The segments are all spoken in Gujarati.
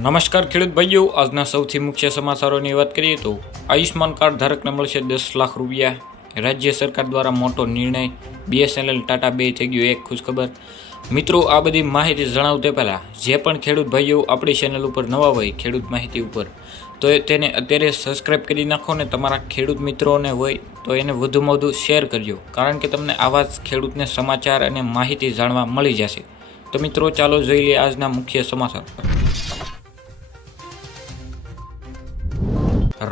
નમસ્કાર ખેડૂત ભાઈઓ, આજના સૌથી મુખ્ય સમાચારોની વાત કરીએ તો આયુષ્માન કાર્ડ ધારકને મળશે 10 લાખ રૂપિયા. રાજ્ય સરકાર દ્વારા મોટો નિર્ણય. BSNL ટાટા બે થઈ ગયું એક ખુશખબર. મિત્રો, આ બધી માહિતી જણાવતા પહેલાં જે પણ ખેડૂત ભાઈઓ આપણી ચેનલ ઉપર નવા હોય ખેડૂત માહિતી ઉપર, તો તેને અત્યારે સબસ્ક્રાઈબ કરી નાખો ને તમારા ખેડૂત મિત્રોને હોય તો એને વધુમાં વધુ શેર કરજો, કારણ કે તમને આવા જ ખેડૂતને સમાચાર અને માહિતી જાણવા મળી જશે. તો મિત્રો, ચાલો જોઈ લઈએ આજના મુખ્ય સમાચાર.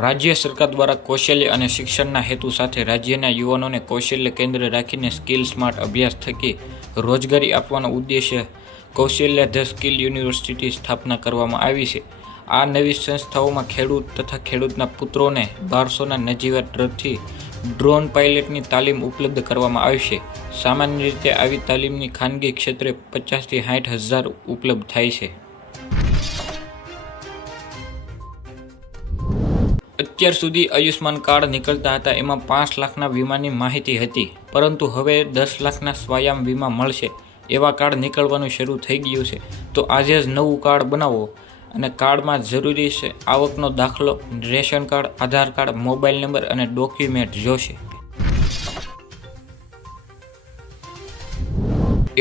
રાજ્ય સરકાર દ્વારા કૌશલ્ય અને શિક્ષણના હેતુ સાથે રાજ્યના યુવાનોને કૌશલ્ય કેન્દ્ર રાખીને સ્કિલ સ્માર્ટ અભ્યાસ થકી રોજગારી આપવાનો ઉદ્દેશ્ય કૌશલ્ય ધ સ્કિલ યુનિવર્સિટી સ્થાપના કરવામાં આવી છે. આ નવી સંસ્થાઓમાં ખેડૂત તથા ખેડૂતના પુત્રોને 1200ના નજીવા દરથી ડ્રોન પાયલટની તાલીમ ઉપલબ્ધ કરવામાં આવશે. સામાન્ય રીતે આવી તાલીમની ખાનગી ક્ષેત્રે 50થી 60 હજાર ઉપલબ્ધ થાય છે. અત્યાર સુધી આયુષ્માન કાર્ડ નીકળતા હતા એમાં 5 લાખના વીમાની માહિતી હતી, પરંતુ હવે 10 લાખના સ્વયં વીમા મળશે એવા કાર્ડ નીકળવાનું શરૂ થઈ ગયું છે. તો આજે જ નવું કાર્ડ બનાવો અને કાર્ડમાં જરૂરી છે આવકનો દાખલો, રેશન કાર્ડ, આધાર કાર્ડ, મોબાઈલ નંબર અને ડોક્યુમેન્ટ જોશે.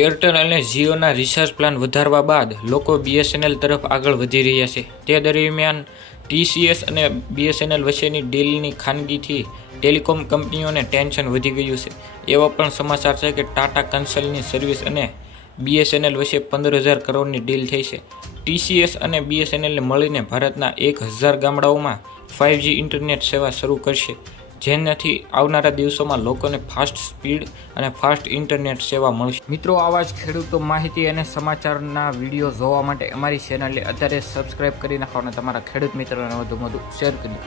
એરટેલ અને જીઓના રિચાર્જ પ્લાન વધારવા બાદ લોકો BSNL તરફ આગળ વધી રહ્યા છે. તે દરમિયાન TCS અને BSNL વચ્ચેની ડીલની ખાનગીથી ટેલિકોમ કંપનીઓને ટેન્શન વધી ગયું છે. એવા પણ સમાચાર છે કે ટાટા કન્સલ્ટની સર્વિસ અને BSNL વચ્ચે 15,000 કરોડની ડીલ થઈ છે. TCS અને BSNL મળીને ભારતના 1,000 ગામડાઓમાં 5G ઇન્ટરનેટ સેવા શરૂ કરશે, જેનાથી આવનારા દિવસોમાં લોકોને ફાસ્ટ સ્પીડ અને ફાસ્ટ ઇન્ટરનેટ સેવા મળશે. મિત્રો, આવા જ ખેડૂતો માહિતી અને સમાચારના વિડીયો જોવા માટે અમારી ચેનલને અત્યારે સબસ્ક્રાઈબ કરી નાખો અને તમારા ખેડૂત મિત્રોને વધુમાં વધુ શેર કરી.